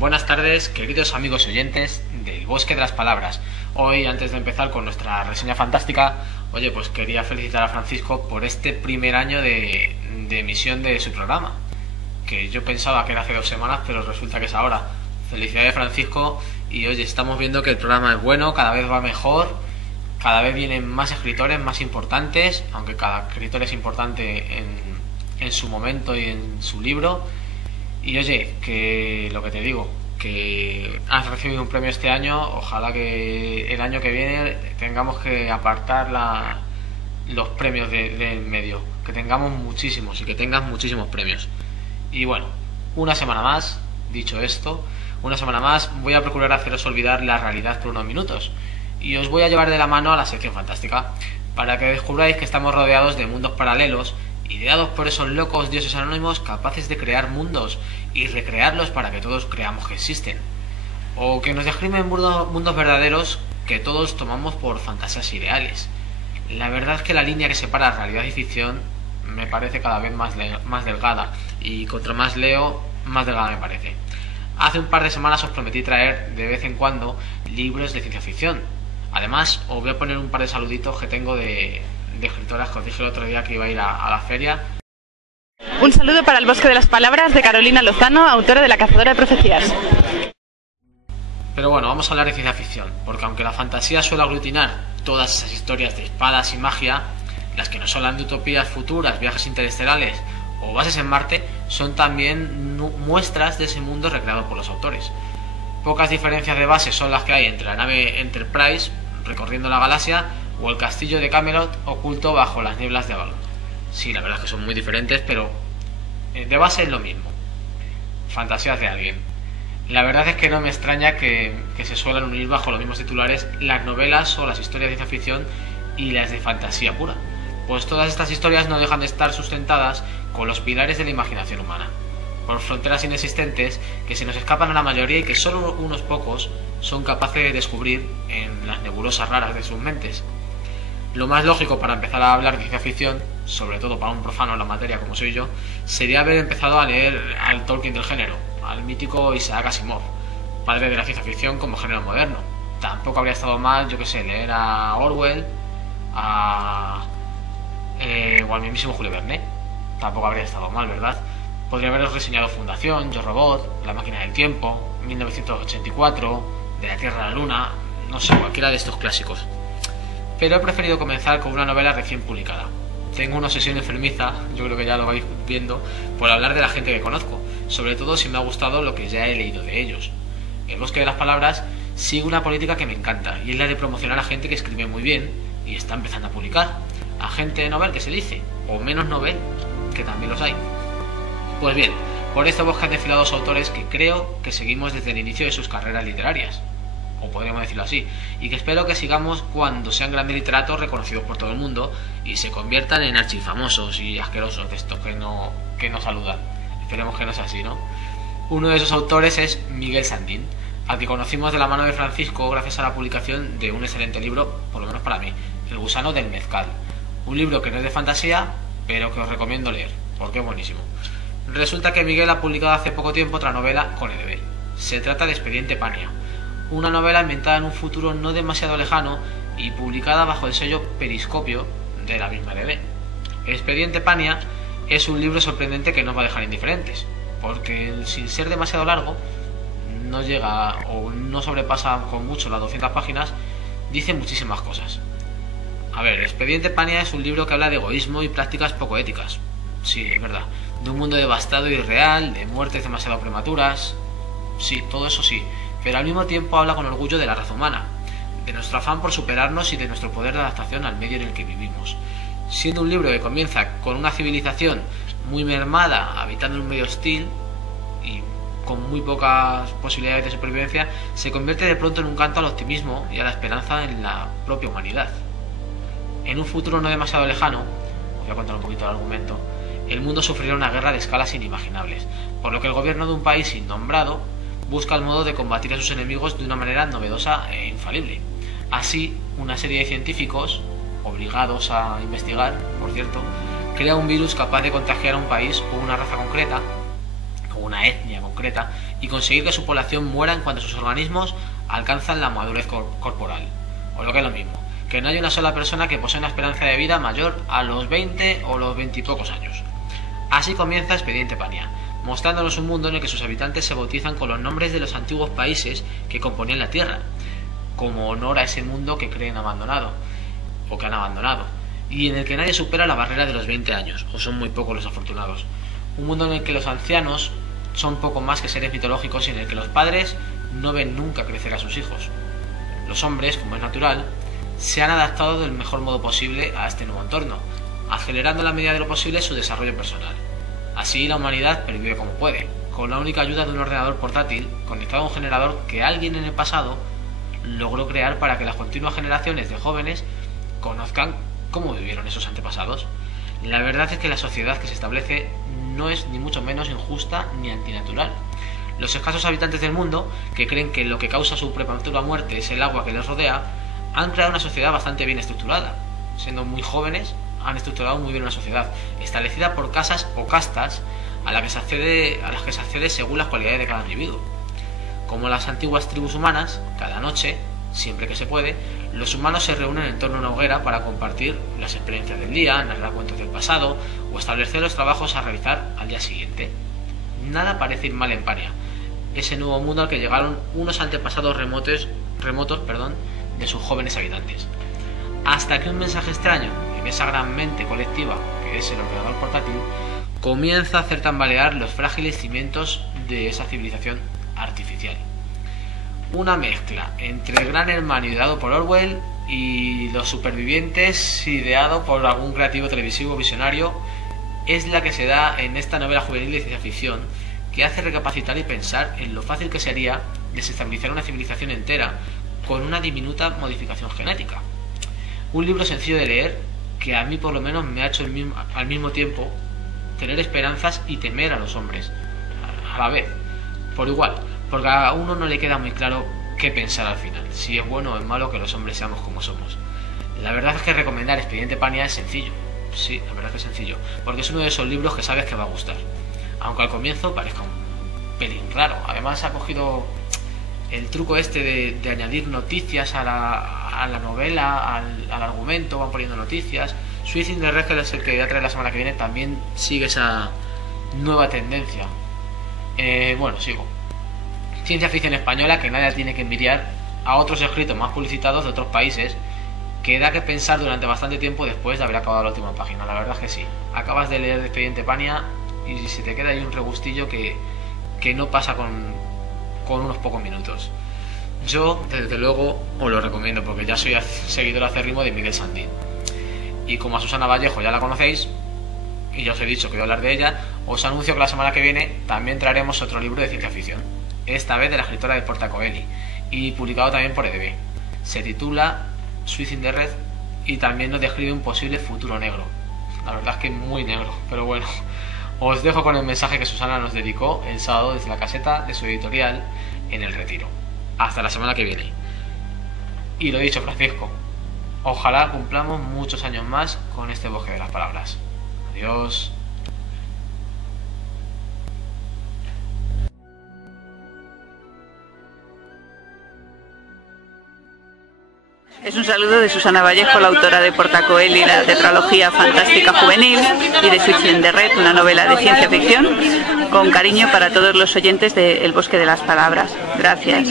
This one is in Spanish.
Buenas tardes, queridos amigos y oyentes del Bosque de las Palabras. Hoy, antes de empezar con nuestra reseña fantástica, pues quería felicitar a Francisco por este primer año de emisión de su programa, que yo pensaba que era hace 2 semanas, pero resulta que es ahora. Felicidades, Francisco, y estamos viendo que el programa es bueno, cada vez va mejor, cada vez vienen más escritores más importantes, aunque cada escritor es importante en su momento y en su libro. Y que lo que te digo, que has recibido un premio este año, ojalá que el año que viene tengamos que apartar los premios del medio, que tengamos muchísimos y que tengas muchísimos premios. Y bueno, una semana más, dicho esto, una semana más voy a procurar haceros olvidar la realidad por unos minutos y os voy a llevar de la mano a la sección fantástica para que descubráis que estamos rodeados de mundos paralelos ideados por esos locos dioses anónimos capaces de crear mundos y recrearlos para que todos creamos que existen, o que nos describen mundos verdaderos que todos tomamos por fantasías ideales. La verdad es que la línea que separa realidad y ficción me parece cada vez más delgada, y contra más leo, más delgada me parece. Hace un par de semanas os prometí traer de vez en cuando libros de ciencia ficción. Además, os voy a poner un par de saluditos que tengo de escritoras que os dije el otro día que iba a ir a la feria. Un saludo para el Bosque de las Palabras de Carolina Lozano, autora de La Cazadora de Profecías. Pero bueno, vamos a hablar de ciencia ficción, porque aunque la fantasía suele aglutinar todas esas historias de espadas y magia, las que nos hablan de utopías futuras, viajes interestelares o bases en Marte, son también muestras de ese mundo recreado por los autores. Pocas diferencias de base son las que hay entre la nave Enterprise recorriendo la galaxia o el castillo de Camelot oculto bajo las nieblas de Avalon. Sí, la verdad es que son muy diferentes, pero de base es lo mismo. Fantasías de alguien. La verdad es que no me extraña que se suelan unir bajo los mismos titulares las novelas o las historias de ciencia ficción y las de fantasía pura, pues todas estas historias no dejan de estar sustentadas con los pilares de la imaginación humana, por fronteras inexistentes que se nos escapan a la mayoría y que solo unos pocos son capaces de descubrir en las nebulosas raras de sus mentes. Lo más lógico para empezar a hablar de ciencia ficción, sobre todo para un profano en la materia como soy yo, sería haber empezado a leer al Tolkien del género, al mítico Isaac Asimov, padre de la ciencia ficción como género moderno. Tampoco habría estado mal, leer a Orwell, o al mismísimo Julio Verne. Tampoco habría estado mal, ¿verdad? Podría haberos reseñado Fundación, Yo Robot, La Máquina del Tiempo, 1984, De la Tierra a la Luna, no sé, cualquiera de estos clásicos. Pero he preferido comenzar con una novela recién publicada. Tengo una obsesión enfermiza, yo creo que ya lo vais viendo, por hablar de la gente que conozco, sobre todo si me ha gustado lo que ya he leído de ellos. El Bosque de las Palabras sigue una política que me encanta, y es la de promocionar a gente que escribe muy bien y está empezando a publicar. A gente novel, que se dice, o menos novel, que también los hay. Pues bien, por este bosque han desfilado 2 autores que creo que seguimos desde el inicio de sus carreras literarias, o podríamos decirlo así, y que espero que sigamos cuando sean grandes literatos reconocidos por todo el mundo y se conviertan en archifamosos y asquerosos de estos que no saludan. Esperemos que no sea así, ¿no? Uno de esos autores es Miguel Sandín, al que conocimos de la mano de Francisco gracias a la publicación de un excelente libro, por lo menos para mí, El Gusano del Mezcal. Un libro que no es de fantasía, pero que os recomiendo leer, porque es buenísimo. Resulta que Miguel ha publicado hace poco tiempo otra novela con EDB. Se trata de Expediente Pania, una novela ambientada en un futuro no demasiado lejano y publicada bajo el sello Periscopio de la misma EDB. Expediente Pania es un libro sorprendente que no va a dejar indiferentes, porque sin ser demasiado largo, no llega o no sobrepasa con mucho las 200 páginas, dice muchísimas cosas. A ver, Expediente Pania es un libro que habla de egoísmo y prácticas poco éticas. Sí, es verdad. De un mundo devastado y irreal, de muertes demasiado prematuras. Sí, todo eso sí. Pero al mismo tiempo habla con orgullo de la raza humana, de nuestro afán por superarnos y de nuestro poder de adaptación al medio en el que vivimos. Siendo un libro que comienza con una civilización muy mermada, habitando en un medio hostil y con muy pocas posibilidades de supervivencia, se convierte de pronto en un canto al optimismo y a la esperanza en la propia humanidad. En un futuro no demasiado lejano, os voy a contar un poquito el argumento, el mundo sufrirá una guerra de escalas inimaginables, por lo que el gobierno de un país innombrado busca el modo de combatir a sus enemigos de una manera novedosa e infalible. Así, una serie de científicos, obligados a investigar, por cierto, crea un virus capaz de contagiar a un país o una raza concreta, o una etnia concreta y conseguir que su población muera en cuanto sus organismos alcanzan la madurez corporal. O lo que es lo mismo, que no haya una sola persona que posea una esperanza de vida mayor a los 20 o los 20 y pocos años. Así comienza Expediente Pania, mostrándonos un mundo en el que sus habitantes se bautizan con los nombres de los antiguos países que componían la Tierra, como honor a ese mundo que creen abandonado, o que han abandonado, y en el que nadie supera la barrera de los 20 años, o son muy pocos los afortunados. Un mundo en el que los ancianos son poco más que seres mitológicos y en el que los padres no ven nunca crecer a sus hijos. Los hombres, como es natural, se han adaptado del mejor modo posible a este nuevo entorno, acelerando en la medida de lo posible su desarrollo personal. Así la humanidad pervive como puede, con la única ayuda de un ordenador portátil conectado a un generador que alguien en el pasado logró crear para que las continuas generaciones de jóvenes conozcan cómo vivieron esos antepasados. La verdad es que la sociedad que se establece no es ni mucho menos injusta ni antinatural. Los escasos habitantes del mundo, que creen que lo que causa su prematura muerte es el agua que les rodea, han creado una sociedad bastante bien estructurada. Siendo muy jóvenes, han estructurado muy bien una sociedad, establecida por casas o castas a las que se accede según las cualidades de cada individuo. Como las antiguas tribus humanas, cada noche, siempre que se puede, los humanos se reúnen en torno a una hoguera para compartir las experiencias del día, narrar cuentos del pasado o establecer los trabajos a realizar al día siguiente. Nada parece ir mal en Pania, ese nuevo mundo al que llegaron unos antepasados remotos, de sus jóvenes habitantes. Hasta que un mensaje extraño en esa gran mente colectiva que es el ordenador portátil comienza a hacer tambalear los frágiles cimientos de esa civilización artificial. Una mezcla entre Gran Hermano ideado por Orwell y Los Supervivientes ideado por algún creativo televisivo visionario es la que se da en esta novela juvenil de ciencia ficción, que hace recapacitar y pensar en lo fácil que sería desestabilizar una civilización entera con una diminuta modificación genética. Un libro sencillo de leer que a mí por lo menos me ha hecho al mismo tiempo tener esperanzas y temer a los hombres a la vez, por igual, porque a uno no le queda muy claro qué pensar al final, si es bueno o es malo que los hombres seamos como somos. La verdad es que recomendar Expediente Pania es sencillo, sí, la verdad es que es sencillo, porque es uno de esos libros que sabes que va a gustar, aunque al comienzo parezca un pelín raro. Además ha cogido el truco este de añadir noticias a la novela, al argumento, van poniendo noticias. Suicide in the Red, que es el que voy a traer la semana que viene, también sigue esa nueva tendencia. Bueno, sigo. Ciencia ficción española que nadie tiene que envidiar a otros escritos más publicitados de otros países, que da que pensar durante bastante tiempo después de haber acabado la última página. La verdad es que sí, acabas de leer Expediente Pania y se te queda ahí un regustillo que no pasa con unos pocos minutos. Yo desde luego os lo recomiendo porque ya soy seguidor acérrimo de Miguel Sandín, y como a Susana Vallejo ya la conocéis y ya os he dicho que voy a hablar de ella, os anuncio que la semana que viene también traeremos otro libro de ciencia ficción, esta vez de la escritora de Porta Coeli y publicado también por EDB. Se titula Suicide in the Red y también nos describe un posible futuro negro. La verdad es que muy negro, pero bueno, os dejo con el mensaje que Susana nos dedicó el sábado desde la caseta de su editorial en El Retiro. Hasta la semana que viene. Y lo dicho, Francisco, ojalá cumplamos muchos años más con este bosque de las palabras. Adiós. Es un saludo de Susana Vallejo, la autora de Porta Coeli, la tetralogía fantástica juvenil, y de Suicide in the Red, una novela de ciencia ficción, con cariño para todos los oyentes de El Bosque de las Palabras. Gracias.